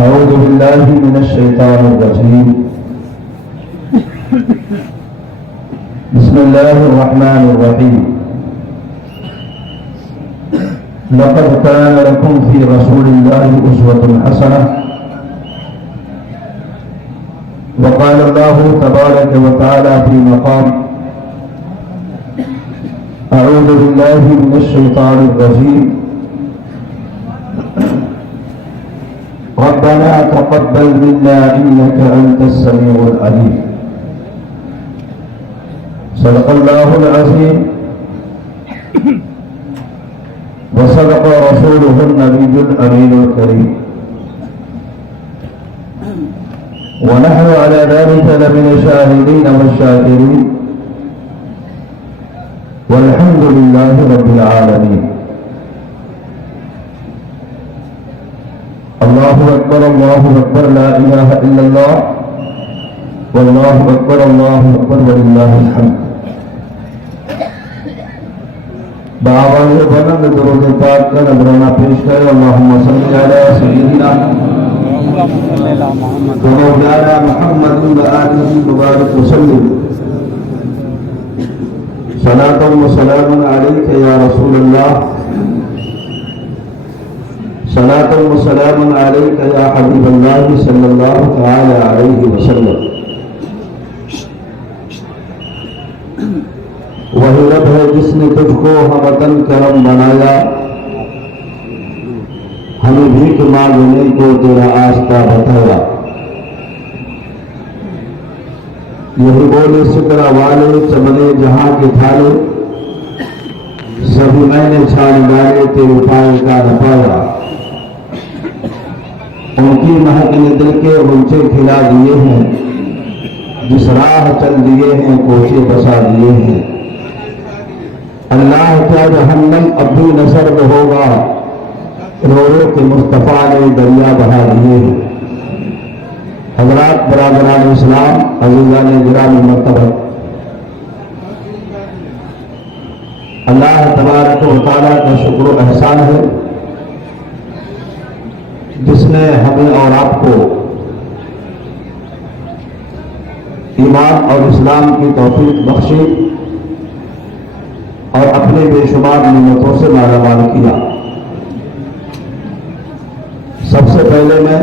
أعوذ بالله من الشيطان الرجيم. بسم الله الرحمن الرحيم. لقد كان لكم في رسول الله أسوة حسنة. وقال الله تبارك وتعالى في مقام أعوذ بالله من الشيطان الرجيم. ربنا تقبل منا إنك أنت السميع العليم. صدق الله العظيم وصدق رسوله النبي الأمين الكريم. ونحن على ذلك لمن الشاهدين والشاكرين والحمد لله رب العالمين. الله أكبر الله أكبر لا إله إلا الله والله أكبر الله أكبر ولله الحمد. بآواز بلند درود پاک کا نذرانہ پیش کرے. اللهم صل على سيدنا ومولانا محمد وآله وبارك وسلم. صلاة وسلام عليك يا رسول الله. صلاة وسلام عليك يا حبيب الله صلى الله تعالى عليه وسلم. وہی رب ہے جس نے تجھ کو ہم وطن کرم بنایا، ہمیں بھیک مانگنے کو تیرا آستہ بتایا. یہی بولے سکرا والے چمنے جہاں کے تھالے، سبھی میں نے چھاڑ ڈالے تیرے پائے کا نہ پایا. ان کی مہک نے دل کے غنچے کھلا دیے ہیں، جس راہ چل دیے ہیں کوچے بسا دیے ہیں. اللہ کیا جہنم اب بھی نصر ہوگا، رو رو کے مصطفیٰ نے دریا بہا دیے ہیں. حضرات برادران اسلام، عزیزان گرامی مرتبہ، اللہ تبارک و تعالیٰ کا شکر و احسان ہے جس نے ہمیں اور آپ کو ایمان اور اسلام کی توفیق بخشی اور اپنے بے شمار نعمتوں سے مالا مال کیا. سب سے پہلے میں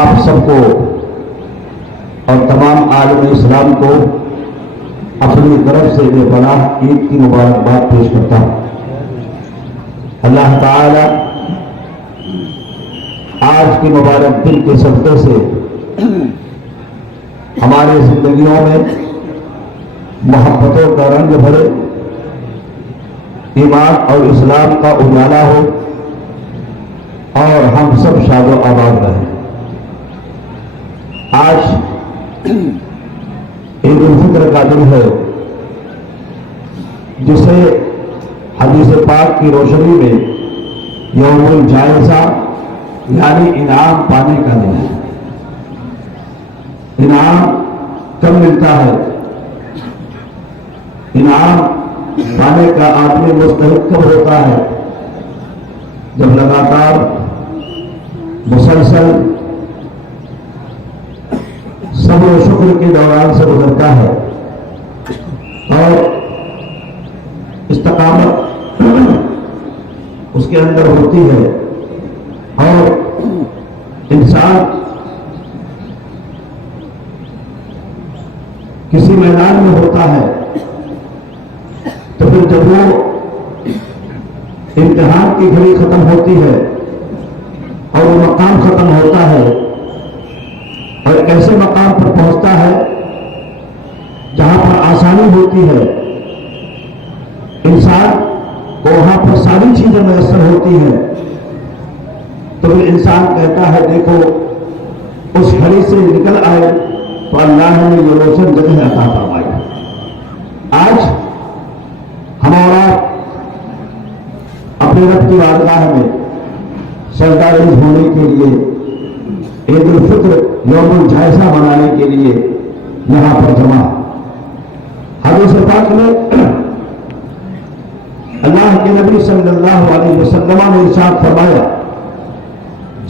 آپ سب کو اور تمام عالم اسلام کو اپنی طرف سے بے پناہ عید کی مبارکباد پیش کرتا ہوں. اللہ تعالی آج کی مبارک دن کے صدقے سے ہماری زندگیوں میں محبتوں کا رنگ بھرے، ایمان اور اسلام کا اجالا ہو اور ہم سب شاد و آباد رہیں. آج عید الفطر کا دن ہے جسے حدیث پاک کی روشنی میں یوم الجائزہ یعنی انعام پانے کا دن ہے. انعام کب ملتا ہے؟ انعام پانے کا آدمی مستحق کب ہوتا ہے؟ جب لگاتار مسلسل صبر و شکر کے دوران سے گزرتا ہے اور استقامت اس کے اندر ہوتی ہے اور انسان کسی میدان میں ہوتا ہے تو پھر جب وہ امتحان کی گھڑی ختم ہوتی ہے اور وہ مقام ختم ہوتا ہے اور ایک ایسے مقام پر پہنچتا ہے جہاں پر آسانی ہوتی ہے، انسان کو وہاں پر ساری چیزیں میسر ہوتی ہیں، تو پھر انسان کہتا ہے دیکھو اس گھڑی سے نکل آئے تو اللہ نے یہ روشن جگہ عطا فرمائی. آج ہمارا اپنے رب کی بارگاہ میں سجدہ ہونے کے لیے عید الفطر یوم الجائزہ منانے کے لیے یہاں پر جمع. حدیث پاک میں اللہ کے نبی صلی اللہ علیہ وسلم نے ارشاد فرمایا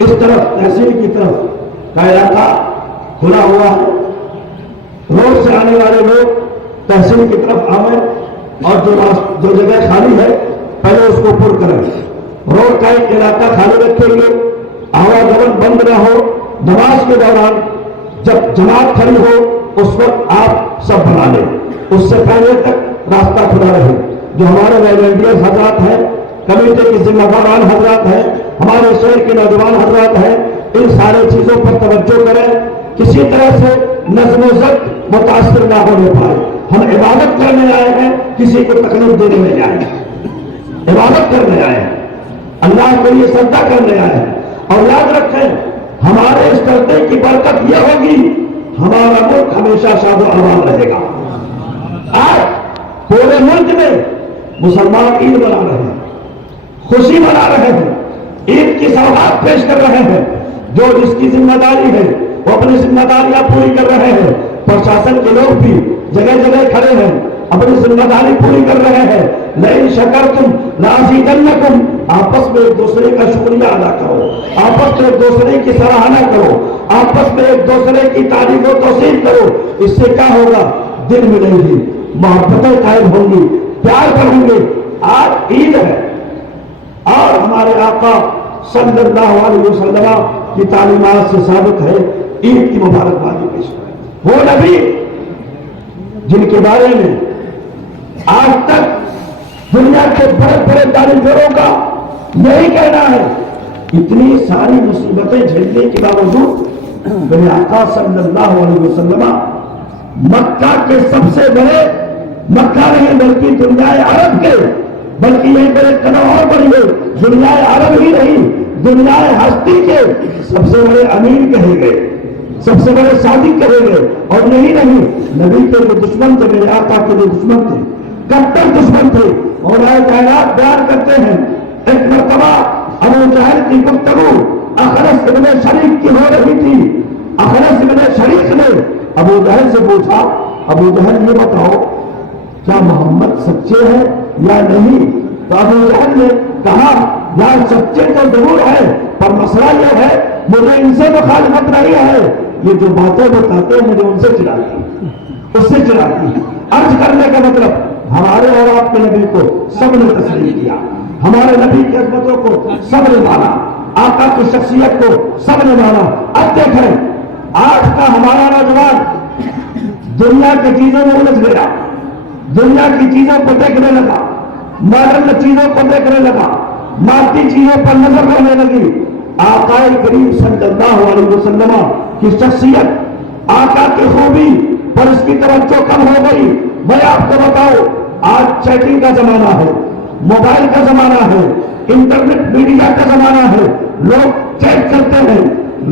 اس طرف تحصیل کی طرف کا علاقہ کھلا ہوا ہے، روڈ سے آنے والے لوگ تحصیل کی طرف آئیں اور جو جگہ خالی ہے پہلے اس کو پر کریں، روڈ کا ایک علاقہ خالی رکھیں گے، آواگمن بند نہ ہو، نماز کے دوران جب جماعت کھڑی ہو اس وقت آپ سب بنا لیں، اس سے پہلے تک راستہ کھلا رہے۔ جو ہمارے والنٹیئر حضرات ہیں، کمیٹے کے ذمہ داران حضرات ہیں، ہمارے شہر کے نوجوان حضرات ہیں، ان سارے چیزوں پر توجہ کریں، کسی طرح سے نظم و ضبط متاثر نہ ہونے پائے۔ ہم عبادت کرنے آئے ہیں، کسی کو تکلیف دینے نہیں آئے ہیں، عبادت کرنے آئے ہیں، اللہ کے لیے سجدہ کرنے آئے ہیں۔ اور یاد رکھیں ہمارے اس سجدے کی برکت یہ ہوگی ہمارا ملک ہمیشہ شاد و آباد رہے گا۔ آج پورے ملک میں مسلمان عید منا رہے ہیں، خوشی منا رہے ہیں، عید کی سوغات پیش کر رہے ہیں، جو جس کی ذمہ داری ہے وہ اپنی ذمہ داریاں پوری کر رہے ہیں، پرشاسن کے لوگ بھی جگہ جگہ کھڑے ہیں، اپنی ذمہ داری پوری کر رہے ہیں۔ لئن شکرتم لازیدنکم، آپس میں ایک دوسرے کا شکریہ ادا کرو، آپس میں ایک دوسرے کی سراہنا کرو، آپس میں ایک دوسرے کی تعریف و توصیف کرو۔ اس سے کیا ہوگا؟ دل ملیں گی، محبتیں قائم ہوں گی، پیار بڑھیں گے۔ آج عید ہے اور ہمارے آقا صلی اللہ علیہ وسلم کی تعلیمات سے ثابت ہے، عید کی مبارکبادی پیش کریں۔ وہ نبی جن کے بارے میں آج تک دنیا کے بڑے بڑے دانشوروں کا یہی کہنا ہے، اتنی ساری مصیبتیں جھیلنے کے باوجود میرے آقا صلی اللہ علیہ وسلم مکہ کے سب سے بڑے، مکہ نہیں بلکہ دنیا عرب کے، بلکہ یہ بڑے قدم اور بڑی ہے، دنیا عرب ہی نہیں دنیا ہستی کے سب سے بڑے امیر کہے گئے، سب سے بڑے صادق کہے گئے۔ اور یہی نہیں، نبی کے جو دشمن تھے، میرے آقا کے جو دشمن تھے، کٹر دشمن تھے، اور کائنات بیان کرتے ہیں ایک مرتبہ ابو جہل کی گفتگو اخنس ابن شریک کی ہو رہی تھی۔ اخنس ابن شریک نے ابو جہل سے پوچھا، ابو جہل یہ بتاؤ کیا محمد سچے ہیں یا نہیں؟ تو ابو جہل نے کہا یار سچے تو ضرور ہے، پر مسئلہ یہ ہے مجھے ان سے مخالفت نہیں ہے، یہ جو باتیں بتاتے ہیں مجھے ان سے چڑھاتی، اس سے چڑھاتی۔ عرض کرنے کا مطلب ہمارے اور آپ کے نبی کو سب نے تسلیم کیا، ہمارے نبی کی عظمتوں کو سب نے مانا، آقا کی شخصیت کو سب نے مانا۔ اب دیکھیں آج کا ہمارا نوجوان دنیا کی چیزوں میں الجھ گیا، دنیا کی چیزوں کو دیکھنے لگا، ماڈرن چیزوں کو دیکھنے لگا، مادی چیزوں پر نظر رہنے لگی۔ آقا کریم صلی اللہ علیہ وسلم کی شخصیت، آقا کی خوبی پر اس کی توجہ کم ہو گئی۔ میں آپ کو بتاؤں آج چیٹنگ کا زمانہ ہے، موبائل کا زمانہ ہے، انٹرنیٹ میڈیا کا زمانہ ہے، لوگ چیٹ کرتے ہیں،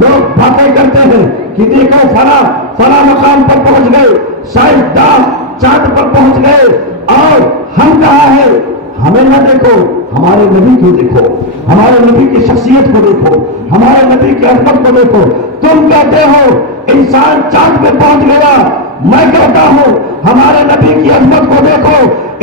لوگ باتیں کرتے ہیں کہ دیکھو فلاں مقام پر پہنچ گئے، سائنسداں چاند پر پہنچ گئے، اور ہم کہاں ہیں؟ ہمیں نہ دیکھو، ہمارے نبی کو دیکھو، ہمارے نبی کی شخصیت کو دیکھو، ہمارے نبی کی عظمت کو دیکھو۔ تم کہتے ہو انسان چاند پہ پہنچ گیا، میں کہتا ہوں ہمارے نبی کی عظمت کو دیکھو،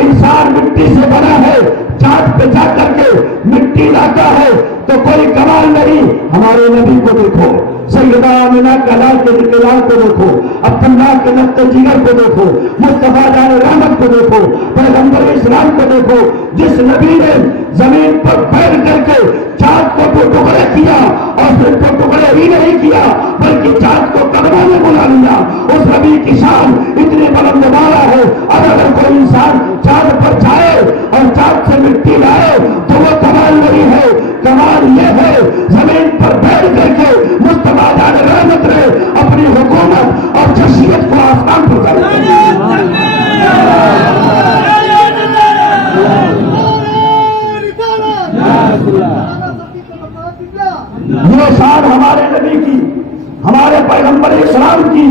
انسان مٹی سے بنا ہے، چاند پہ جا کر کے مٹی لاتا ہے تو کوئی کمال نہیں۔ ہمارے نبی کو دیکھو، سیدہ آمنہ کا لال کے لال کو دیکھو، عبداللہ کے نقطۂ جگر کو دیکھو، مصطفیٰ جان رحمت کو دیکھو، پیغمبر اسلام کو دیکھو، جس نبی نے زمین پر بیٹھ کر کے چاند کو تو ٹکڑے کیا، اور صرف تو ٹکڑے ہی نہیں کیا بلکہ چاند کو قدموں میں بلا لیا۔ اس نبی کی شان اتنی بلند بالا ہے، اگر کوئی انسان چاند پر جائے اور چاند سے مٹی لائے تو وہ کمال نہیں ہے، کمال یہ ہے زمین پر بیٹھ کر کے مصطفیٰ جان رحمت نے اپنی حکومت اور شخصیت کو آسمان پر ظاہر کیا۔ یہ شان ہمارے نبی کی، ہمارے پیغمبر اسلام کی،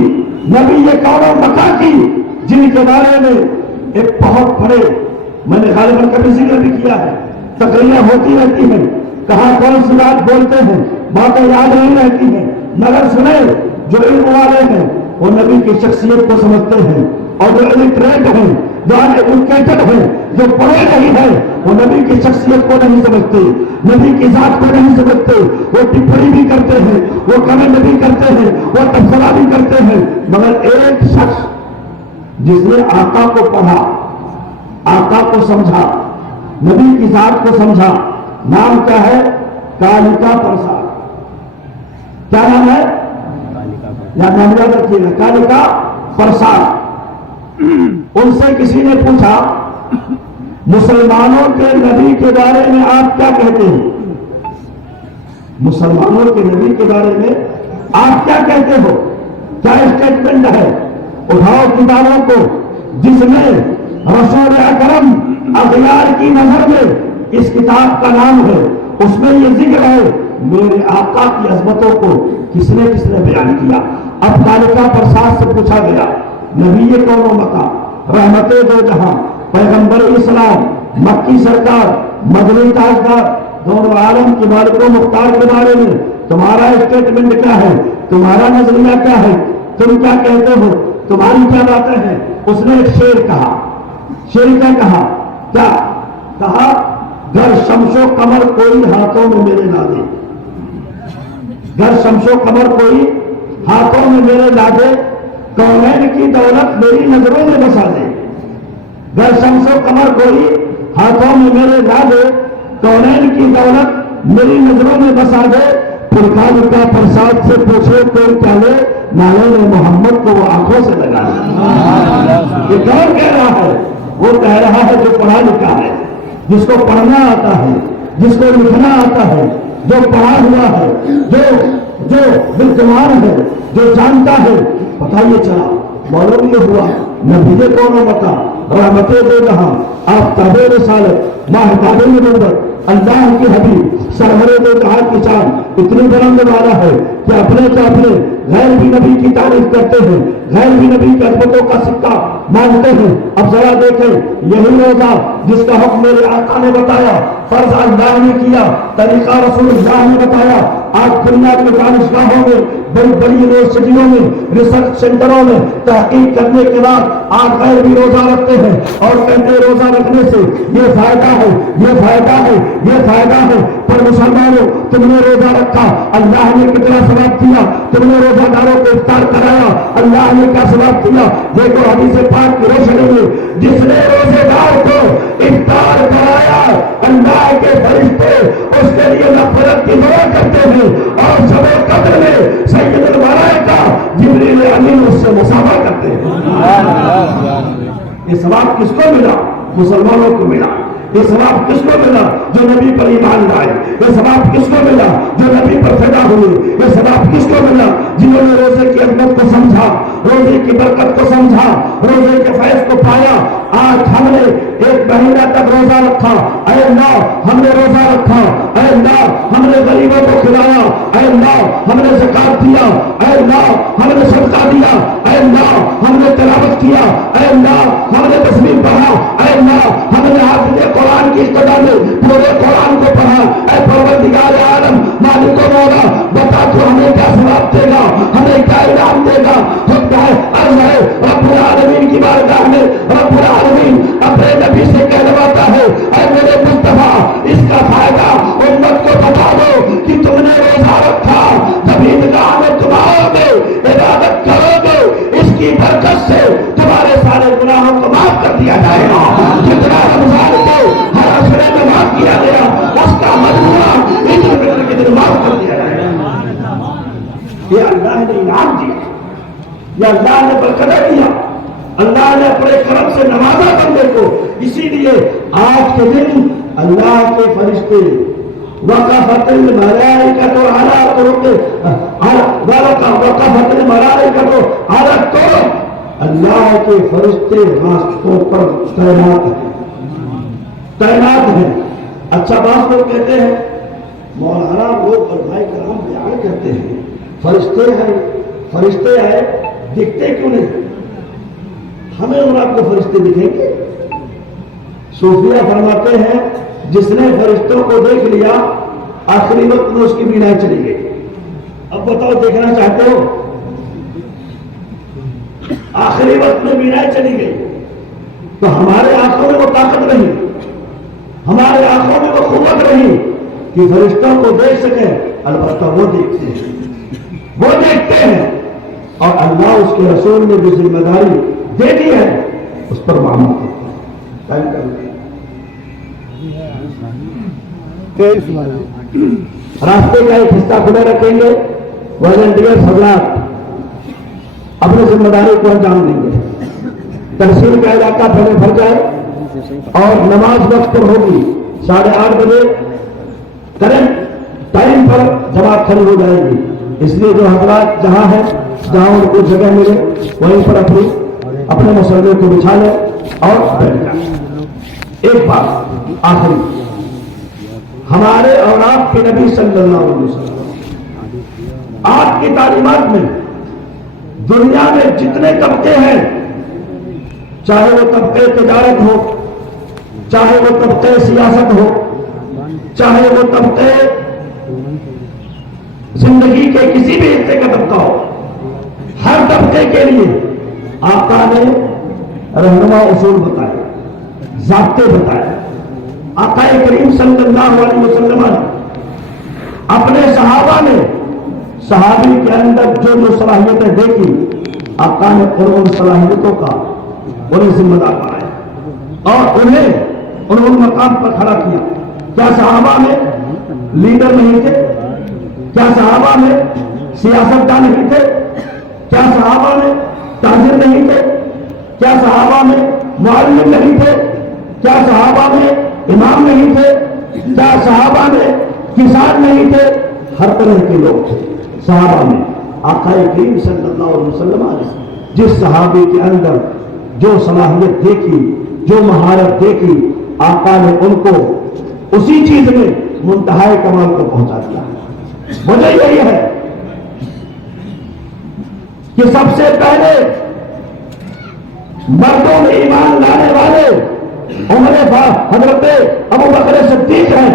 نبی یہ کون و مکہ کی، جن کے بارے میں ایک بہت بڑے، میں نے غالباً کبھی ذکر بھی کیا ہے، تقریریں ہوتی رہتی ہیں، کہاں کون سی بات بولتے ہیں، باتیں یاد نہیں رہتی ہیں، مگر سنیں جو علم والے ہیں وہ نبی کی شخصیت کو سمجھتے ہیں، اور جو الٹریٹ ہیں جو انیڈوکیٹڈ ہیں، جو پڑھے نہیں ہیں، وہ نبی کی شخصیت کو نہیں سمجھتے، نبی کی ذات کو نہیں سمجھتے، وہ ٹپڑی بھی کرتے ہیں، وہ کمنٹ بھی کرتے ہیں، وہ تبصرہ بھی کرتے ہیں، مگر ایک شخص جس نے آقا کو پڑھا، آقا کو سمجھا، نبی کی ذات کو سمجھا، نام کیا ہے؟ کالکا پرساد۔ کیا نام ہے؟ یا نام یاد رکھیے گا، کالکا پرساد۔ ان سے کسی نے پوچھا مسلمانوں کے نبی کے بارے میں آپ کیا کہتے ہیں؟ مسلمانوں کے نبی کے بارے میں آپ کیا کہتے ہو؟ کیا اسٹیٹمنٹ ہے؟ اٹھاؤ کتابوں کو، جس میں رسول اکرم اغیار کی نظر میں اس کتاب کا نام ہے، اس میں یہ ذکر ہے، میرے آقا کی عظمتوں کو کس نے بیان کیا۔ اب کالکا پرساد سے پوچھا گیا، نبی کون و مکہ، رحمت دو جہاں، پیغمبر اسلام، مکی سرکار، مدنی تاجدار، دونوں عالم کے مالک و مختار کے بارے میں تمہارا اسٹیٹمنٹ کیا ہے؟ تمہارا نظریہ کیا ہے؟ تم کیا کہتے ہو؟ تمہاری کیا باتیں ہیں؟ اس نے ایک شعر کہا۔ شعر کیا کہا؟ کیا کہا؟ گر شمس و قمر کوئی ہاتھوں میں میرے لا دے، گر شمس و قمر کوئی ہاتھوں میں میرے لا دے، کونین کی دولت میری نظروں میں بسا دے۔ گر شمس و قمر کوئی ہاتھوں میں میرے لا دے، کونین کی دولت میری نظروں میں بسا دے، پھر کالکا پرساد سے پوچھے کوئی کیا لے، نالے محمد کو وہ آنکھوں سے لگا دے۔ یہ کون کہہ رہا ہے؟ وہ کہہ رہا ہے جو پڑھا لکھا ہے، جس کو پڑھنا آتا ہے، جس کو لکھنا آتا ہے، جو پڑھا ہوا ہے، جو بالجوان ہے، جو جانتا ہے۔ پتہ یہ چلا، معلوم یہ ہوا، نبی کون و مکہ، رحمت دو جہاں، آفتاب رسالت، ماہتاب نبوت، اللہ کی حبیب، سرور دو جہاں کی چاند اتنی بلند والا ہے کہ اپنے سے اپنے غیر بھی نبی کی تعریف کرتے ہیں، غیر بھی نبی کی عظمتوں کا سکہ مانتے ہیں۔ اب ذرا دیکھیں، یہی روزہ جس کا حکم میرے آقا نے بتایا، فرض اللہ نے کیا، طریقہ رسول اللہ نے بتایا، آج دنیا کے دانشگاہوں میں، بڑی بڑی یونیورسٹیوں میں، ریسرچ سینٹروں میں تحقیق کرنے کے بعد آج غیر بھی روزہ رکھتے ہیں اور کہتے ہیں روزہ رکھنے سے یہ فائدہ ہے، یہ فائدہ ہے، یہ فائدہ ہے۔ پر مسلمانوں، تم نے روزہ رکھا، اللہ نے کتنا ثواب دیا؟ تم نے روزہ داروں کو افطار کرایا، اللہ نے کیا ثواب دیا؟ دیکھو حدیث پاک کی روشنی میں، جس نے روزے دار کو افطار کرایا، اللہ کے فرشتے اس کے لیے مغفرت کی دعا کرتے ہیں، اور شب قدر میں سید الملائکہ جبریل امین اس سے مصافحہ کرتے ہیں۔ یہ ثواب کس کو ملا؟ مسلمانوں کو ملا۔ یہ ثواب کس کو ملا؟ جو نبی پر ایمان لائے۔ یہ ثواب کس کو ملا؟ جو نبی پر فدا ہوئے۔ یہ ثواب کس کو ملا؟ جنہوں نے روزے کی عظمت کو سمجھا، روزے کی برکت کو سمجھا، روزے کے فیض کو پایا۔ آج ہم نے ایک مہینہ تک روزہ رکھا، اے اللہ ہم نے روزہ رکھا، اے اللہ ہم نے غریبوں کو کھلایا، اے اللہ ہم نے زکات دیا، اے اللہ ہم نے صدقہ دیا، اے اللہ ہم نے تلاوت کیا، اے اللہ ہم نے تسبیح پڑھا، اے اللہ ہم نے حافظ قرآن کی ابتدا میں پورے قرآن کو پڑھا۔ اے پروردگار عالم، مالک و مولا، بتا تو ہمیں کیا ثواب دے گا، ہمیں کیا انعام دے گا؟ خود ہے عرض ہے رب العالمین کی بارگاہ میں، رب العالمین اپنے نبی سے کہلواتا ہے، اے میرے مصطفیٰ اس کا فائدہ امت کو بتا دو کہ تم نے روزہ رکھا، جب عیدگاہ میں تم آؤ گے، عبادت کرو گے، اس کی برکت سے تمہارے سارے گناہوں کو معاف کر دیا جائے گا۔ جتنا رمضان کو ہر عشرے میں معاف کیا گیا، اس کا مجموعہ عید الفطر کے دن معاف کر دیا جائے گا۔ یہ اللہ نے انعام دیا، یہ اللہ نے برکت دیا، اللہ نے اپنے کرم سے نوازا بندے کو۔ اسی لیے آج کے دن اللہ کے فرشتے وقفت الملائکۃ علی طرق وقفت الملائکۃ علی طرق، اللہ کے فرشتے راستوں پر تعینات ہیں۔ اچھا بعض لوگ کہتے ہیں، مولانا لوگ اور بھائی کرام بیان کرتے ہیں فرشتے ہیں دکھتے کیوں نہیں؟ ہمیں اور آپ کو فرشتے دکھیں گے؟ صوفیہ فرماتے ہیں جس نے فرشتوں کو دیکھ لیا آخری وقت میں اس کی بینائی چلی گئی۔ اب بتاؤ دیکھنا چاہتے ہو؟ آخری وقت میں بینائی چلی گئی، تو ہمارے آنکھوں میں وہ طاقت نہیں، ہمارے آنکھوں میں وہ قوت نہیں کہ فرشتوں کو دیکھ سکیں، البتہ وہ دیکھتے ہیں، وہ دیکھتے ہیں، اور اللہ اس کے رسول نے جو ذمہ داری دے دی ہے اس پر معاملہ کرتے ہیں۔ راستے کا ایک حصہ کھلا رکھیں گے، والنٹیئر حضرات اپنی ذمہ داری کو انجام دیں گے، تحصیل کا علاقہ پہلے بھر جائے اور نماز وقت پر ہوگی 8:30 بجے کرنٹ ٹائم پر جماعت کھڑی ہو جائے گی، اس لیے جو حضرات جہاں ہیں جہاں ان کو جگہ ملے وہیں پر اپنے مسئلے کو بچھا لیں اور بیٹھ جائیں۔ ایک بات آخری، ہمارے اور آپ کے نبی صلی اللہ علیہ وسلم آپ کی تعلیمات میں دنیا میں جتنے طبقے ہیں، چاہے وہ طبقے تجارت ہو، چاہے وہ طبقے سیاست ہو، چاہے وہ طبقے زندگی کے کسی بھی حصے کا طبقہ ہو، ہر طبقے کے لیے آقا نے رہنما اصول بتائے، ضابطے بتائے۔ آقا کریم صلی اللہ علیہ وسلم نے اپنے صحابہ نے صحابی کے اندر جو جو صلاحیتیں دیکھی، آقا نے ان صلاحیتوں کا انہیں ذمہ دار بنایا اور انہیں ان مقام پر کھڑا کیا۔ کیا صحابہ میں لیڈر نہیں تھے؟ کیا صحابہ میں سیاستدان نہیں تھے؟ کیا صحابہ میں تاجر نہیں تھے؟ کیا صحابہ میں معلم نہیں تھے؟ کیا صحابہ میں امام نہیں تھے؟ کیا صحابہ میں کسان نہیں تھے؟ ہر طرح کے لوگ تھے صحابہ میں۔ آقا کریم صلی اللہ علیہ وسلم نے جس صحابی کے اندر جو صلاحیت دیکھی، جو مہارت دیکھی، آقا نے ان کو اسی چیز میں منتہائے کمال کو پہنچا دیا۔ وجہ یہی ہے کہ سب سے پہلے مردوں میں ایمان لانے والے حضرت ابو بکر صدیق ہیں،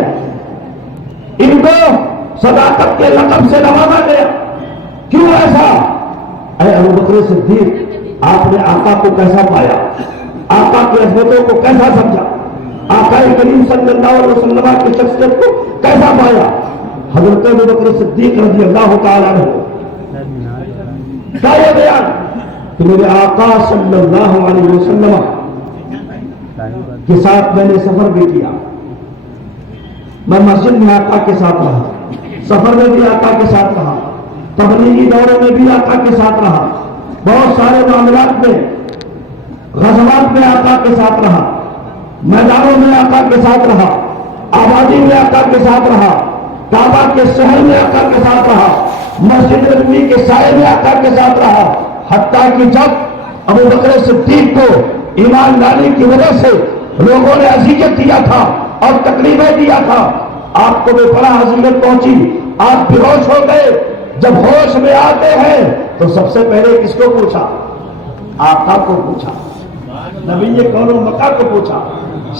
ان کو صداقت کے لقب سے نوازا گیا۔ کیوں ایسا؟ اے ابو بکر صدیق، آپ نے آقا کو کیسا پایا؟ آقا کی عظمتوں کو کیسا سمجھا؟ آقا کریم صلی اللہ علیہ وسلم کی شخصیت کو کیسا پایا؟ حضرت ابو بکر صدیق رضی اللہ تعالیٰ عنہ کا یہ بیان کہ میرے آقا صلی اللہ علیہ وسلم کے ساتھ میں نے سفر بھی کیا، میں مسجد میں آقا کے ساتھ رہا، سفر میں بھی آقا کے ساتھ رہا، تبلیغی دورے میں بھی آقا کے ساتھ رہا، بہت سارے معاملات میں غزوات میں آقا کے ساتھ رہا، میدانوں میں آقا کے ساتھ رہا، آبادی میں آقا کے ساتھ رہا، کعبہ کے شہر میں آقا کے ساتھ رہا، مسجد نبوی کے سائے میں آقا کے ساتھ رہا، حتیٰ کہ جب ابو بکر صدیق کو ایمان لانے کی وجہ سے لوگوں نے اذیت دیا تھا اور تکلیفیں دیا تھا، آپ کو بھی بڑا اذیت پہنچی، آپ بے ہوش ہو گئے۔ جب ہوش میں آتے ہیں تو سب سے پہلے کس کو پوچھا؟ آقا کو پوچھا، نبی کون و مکہ کو پوچھا،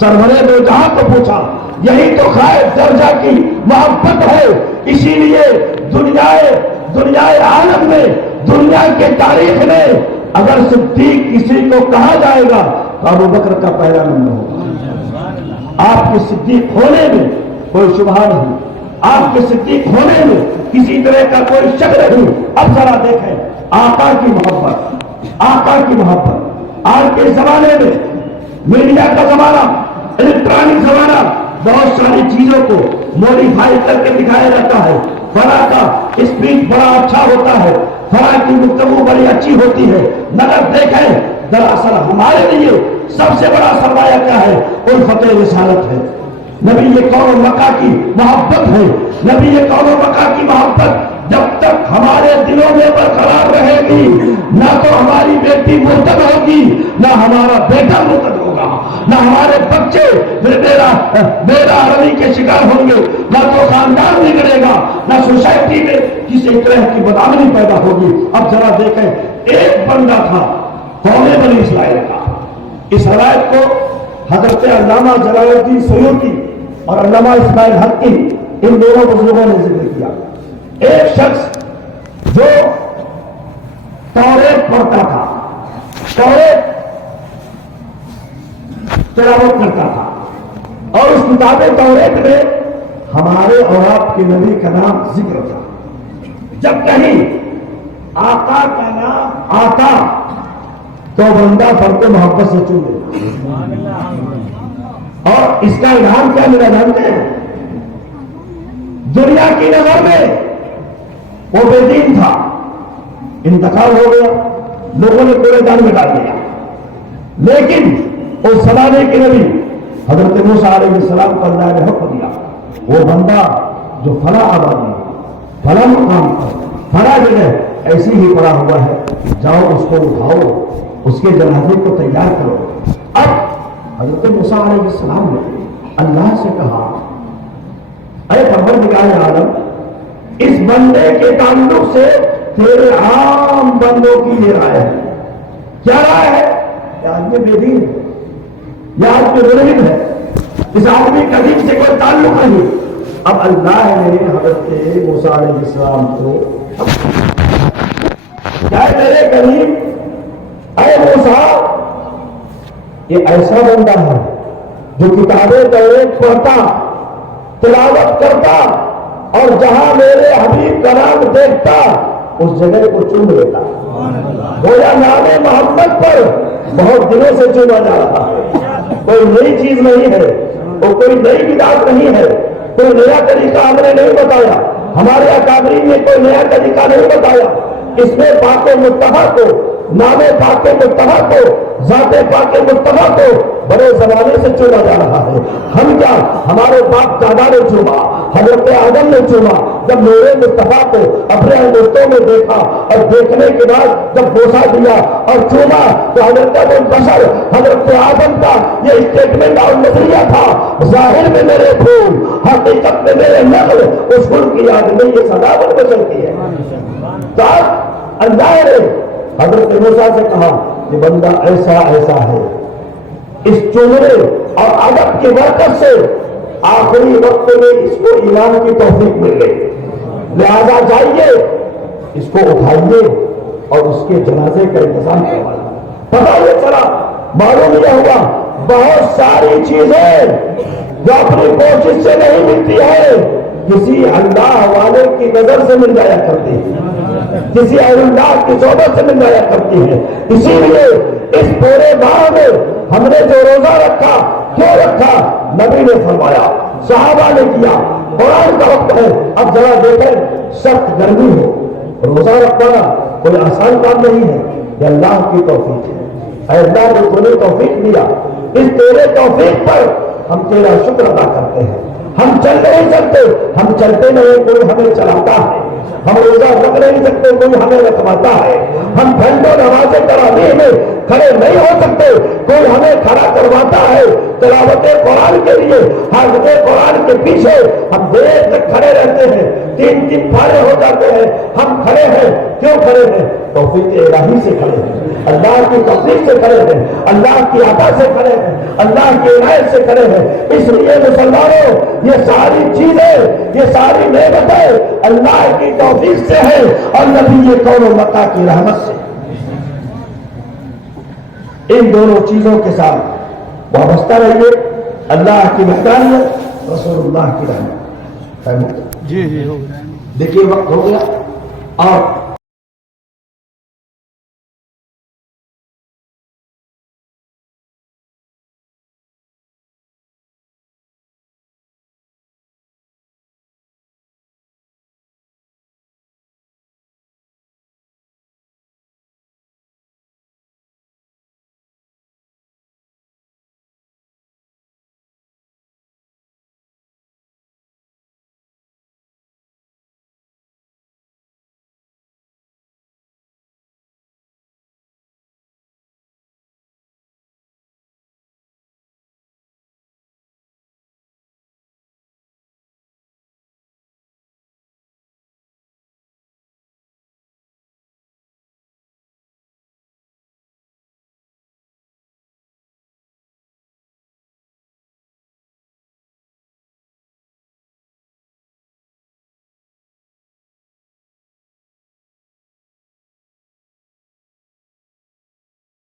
سرور دو جہاں کو پوچھا۔ یہی تو خائف درجہ کی محبت ہے۔ اسی لیے دنیا عالم میں، دنیا کے تاریخ میں اگر صدیق کسی کو کہا جائے گا تو ابو بکر کا پہلا نمبر ہوگا۔ آپ کے صدیق ہونے میں کوئی شبہ نہیں، آپ کے صدیق ہونے میں کسی طرح کا کوئی شک نہیں۔ اب ذرا دیکھیں آقا کی محبت، آقا کی محبت۔ آج کے زمانے میں میڈیا کا زمانہ، الیکٹرانک زمانہ، بہت ساری چیزوں کو موڈیفائی کر کے دکھایا جاتا ہے۔ فلاں کا اسپیچ بڑا اچھا ہوتا ہے، فلاں کی گفتگو بڑی اچھی ہوتی ہے، مگر دیکھیں دراصل ہمارے لیے سب سے بڑا سرمایہ کیا ہے؟ الفت رسالت ہے، نبی قوم و مکہ کی محبت ہے۔ نبی قوم و مکہ کی محبت جب تک ہمارے دلوں میں برقرار رہے گی، نہ تو ہماری بیٹی مرتد ہوگی، نہ ہمارا بیٹا مرتد ہوگا، نہ ہمارے بچے میرا روی کے شکار ہوں گے، نہ تو خاندان بگڑے گا، نہ سوسائٹی میں کسی طرح کی بدامنی پیدا ہوگی۔ اب ذرا دیکھیں، ایک بندہ تھا قوم بنی اسرائیل کا، اس روایت کو حضرت علامہ جلال الدین سیوطی اور علامہ اسماعیل حقی ان دونوں بزرگوں نے ذکر کیا۔ ایک شخص جو توریت پڑھتا تھا، توریت تلاوت کرتا تھا، اور اس کتاب توریت میں ہمارے اور آپ کے نبی کا نام ذکر تھا۔ جب کہیں آقا کا نام آتا تو بندہ فرد محبت سے چن لیتا، اور اس کا انعام کیا میرا جانتے ہیں؟ دنیا کی نظر میں وہ بے دین تھا، انتقال ہو گیا، لوگوں نے پورے دان میں ڈال دیا، لیکن اس زمانے کے نبی حضرت موسیٰ علیہ السلام کو اللہ نے حکم دیا، وہ بندہ جو فلاں آبادی، فلاں مقام پر، فلاں جگہ ایسی ہی پڑا ہوا ہے، جاؤ اس کو اٹھاؤ، اس کے جنازے کو تیار کرو۔ اب حضرت موسیٰ علیہ السلام نے اللہ سے کہا، اے پروردگار عالم، اس بندے کے تعلق سے تیرے عام بندوں کی یہ رائے ہے۔ کیا رائے ہے؟ یہ آدمی بے دین ہے، یہ آدمی ملحد ہے، اس آدمی کا دین سے کوئی تعلق نہیں۔ اب اللہ نے حضرت موسیٰ علیہ السلام کو کیا میرے قریب، اے موسیٰ، یہ ایسا بندہ ہے جو کتابیں توریت پڑھتا، تلاوت کرتا، اور جہاں میرے حبیب کا نام دیکھتا اس جگہ کو چوم لیتا، گویا نام محمد پر بہت دنوں سے چوما جا رہا ہے۔ کوئی نئی چیز نہیں ہے، اور کوئی نئی بدعت نہیں ہے، کوئی نیا طریقہ ہم نے نہیں بتایا، ہمارے اکابرین نے کوئی نیا طریقہ نہیں بتایا۔ اس میں پاک مصطفیٰ کو، نام پاک مصطفیٰ کو، ذات پاک مصطفیٰ کو بڑے زمانے سے چوما جا رہا ہے۔ ہم کیا، ہمارے باپ دادا نے چوما، حضرت آدم نے چوما۔ جب میرے مصطفیٰ کو اپنے انگشتوں میں دیکھا اور دیکھنے کے بعد جب بوسہ دیا اور چوما تو حضرت بشر، حضرت آدم کا یہ اسٹیٹمنٹ اور نظریہ تھا، ظاہر میں میرے پھول، حقیقت میں میرے نقل، اس پھول کی یاد میں یہ سجاوٹ بشر کی ہے۔ تو اللہ نے حضرت موسیٰ سے کہا یہ بندہ ایسا ایسا ہے، اس چومنے اور ادب کی برکت سے آخری وقت میں اس کو ایمان کی توفیق مل گئی، لہذا جائیے اس کو اٹھائیے اور اس کے جنازے کا انتظام کروائیے۔ پتہ یہ چلا، معلوم یہ ہوا بہت ساری چیزیں جو اپنی کوشش سے نہیں ملتی ہے، کسی اللہ والے کی نظر سے مل جایا کرتی ہے، کسی اللہ کی صحبت سے مل جایا کرتی ہے۔ اسی لیے اس پورے ماہ میں ہم نے جو روزہ رکھا، کیوں رکھا؟ نبی نے فرمایا، صحابہ نے کیا، قرآن کا وقت ہے۔ اب ذرا دیکھیں، سخت گرمی ہو، روزہ رکھنا کوئی آسان کام نہیں ہے، یہ اللہ کی توفیق ہے۔ اے اللہ نے تمہیں توفیق دیا، اس تیرے توفیق پر ہم تیرا شکر ادا کرتے ہیں۔ ہم چل نہیں سکتے، ہم چلتے نہیں، کوئی ہمیں چلاتا ہے۔ ہم روزہ رکھ نہیں سکتے، کوئی ہمیں رکھواتا ہے۔ ہم گھنٹوں نمازیں تراویح میں کھڑے نہیں ہو سکتے، کوئی ہمیں کھڑا کرواتا ہے۔ تلاوت قرآن کے لیے، حافظ قرآن کے پیچھے ہم دیر تک کھڑے رہتے ہیں، 3 دن پارے ہو جاتے ہیں، ہم کھڑے ہیں۔ کیوں کھڑے ہیں؟ توفیق الہی سے کھڑے ہیں، اللہ کی توفیق سے کھڑے ہیں، اللہ کی عطا سے کھڑے ہیں، اللہ کی عنایت سے کھڑے ہیں۔ اس لیے مسلمانوں، یہ ساری چیزیں، یہ ساری نعمتیں اللہ کی توفیق سے ہے اور نبی کون و مکہ کی رحمت سے۔ ان دونوں چیزوں کے ساتھ وابستہ رہیے، اللہ کی وحدانیت، رسول اللہ کی رحمت۔ جی ہو گیا، دیکھیے وقت ہو گیا، اور